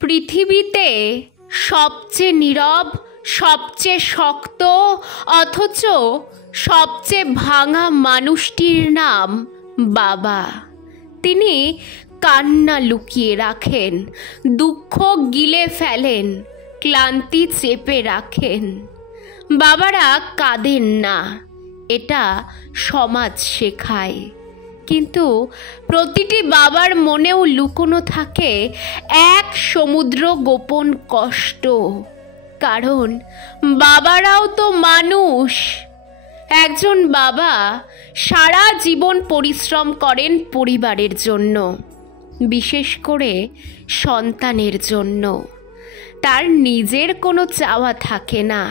পৃথিবীতে সবচেয়ে নীরব, সবচেয়ে শক্ত অথচ সবচেয়ে ভাঙা মানুষটির নাম বাবা। তিনি কান্না লুকিয়ে রাখেন, দুঃখ গিলে ফেলেন, ক্লান্তি চেপে রাখেন। বাবারা কাঁদেন না, এটা সমাজ শেখায়। কিন্তু প্রতিটি বাবার মনেও লুকোনো থাকে এক সমুদ্র গোপন কষ্ট। কারণ বাবারাও তো মানুষ। একজন বাবা সারা জীবন পরিশ্রম করেন পরিবারের জন্য, বিশেষ করে সন্তানের জন্য। তার নিজের কোনো চাওয়া থাকে না,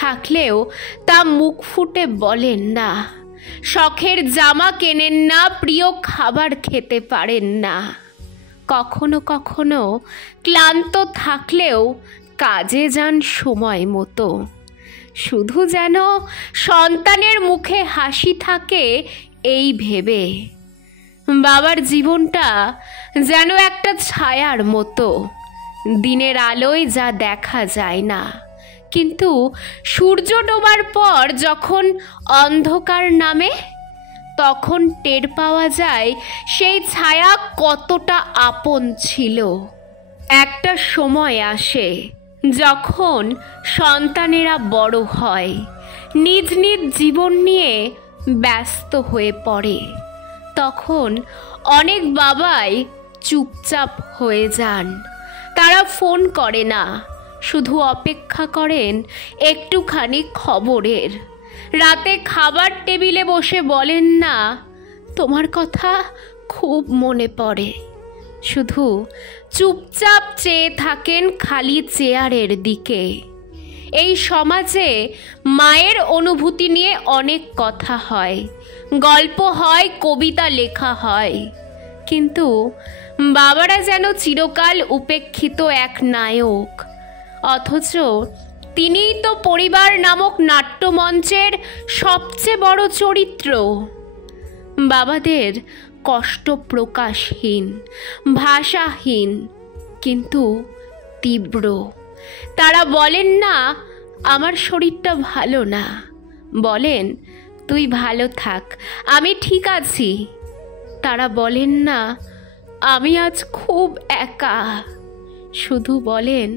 থাকলেও তা মুখ ফুটে বলেন না। শখের জামা কেনেন না, প্রিয় খাবার খেতে পারেন না। কখনো কখনো ক্লান্ত থাকলেও কাজে যান সময় মতো, শুধু যেন সন্তানের মুখে হাসি থাকে এই ভেবে। বাবার জীবনটা যেন একটা ছায়ার মতো, দিনের আলোয় যা দেখা যায় না, কিন্তু সূর্য ডোবার পর যখন অন্ধকার নামে তখন টের পাওয়া যায় সেই ছায়া কতটা আপন ছিল। একটা সময় আসে যখন সন্তানেরা বড় হয়, নিজ নিজ জীবন নিয়ে ব্যস্ত হয়ে পড়ে। তখন অনেক বাবাই চুপচাপ হয়ে যান। তারা ফোন করে না, শুধু অপেক্ষা করেন একটুখানি খবরের। রাতে খাবার টেবিলে বসে বলেন না, তোমার কথা খুব মনে পড়ে। শুধু চুপচাপ চেয়ে থাকেন খালি চেয়ারের দিকে। এই সমাজে মায়ের অনুভূতি নিয়ে অনেক কথা হয়, গল্প হয়, কবিতা লেখা হয়, কিন্তু বাবারা যেন চিরকাল উপেক্ষিত এক নায়ক। অথচ তিনিই তো পরিবার নামক নাট্যমঞ্চের সবচেয়ে বড় চরিত্র। বাবাদের কষ্ট প্রকাশহীন, ভাষাহীন, কিন্তু তীব্র। তারা বলেন না আমার শরীরটা ভালো না, বলেন তুই ভালো থাক, আমি ঠিক আছি। তারা বলেন না আমি আজ খুব একা, শুধু বলেন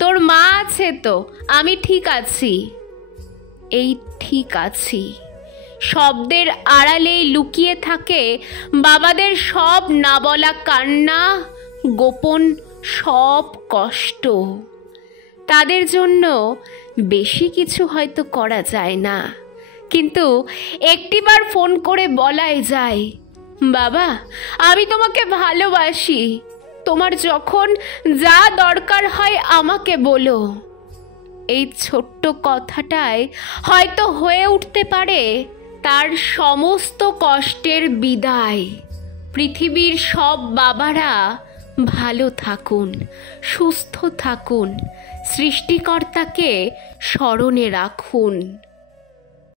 তোর মা আছে তো, আমি ঠিক আছি। এই ঠিক আছি শব্দের আড়ালেই লুকিয়ে থাকে বাবাদের সব না বলা কান্না, গোপন সব কষ্ট। তাদের জন্য বেশি কিছু হয়তো করা যায় না, কিন্তু একটিবার ফোন করে বলাই যায়, বাবা আমি তোমাকে ভালোবাসি, তোমার যখন যা দরকার হয় আমাকে বলো। এই ছোট্ট কথাটাই হয়তো হয়ে উঠতে পারে তার সমস্ত কষ্টের বিদায়। পৃথিবীর সব বাবারা ভালো থাকুন, সুস্থ থাকুন, সৃষ্টিকর্তাকে স্মরণে রাখুন।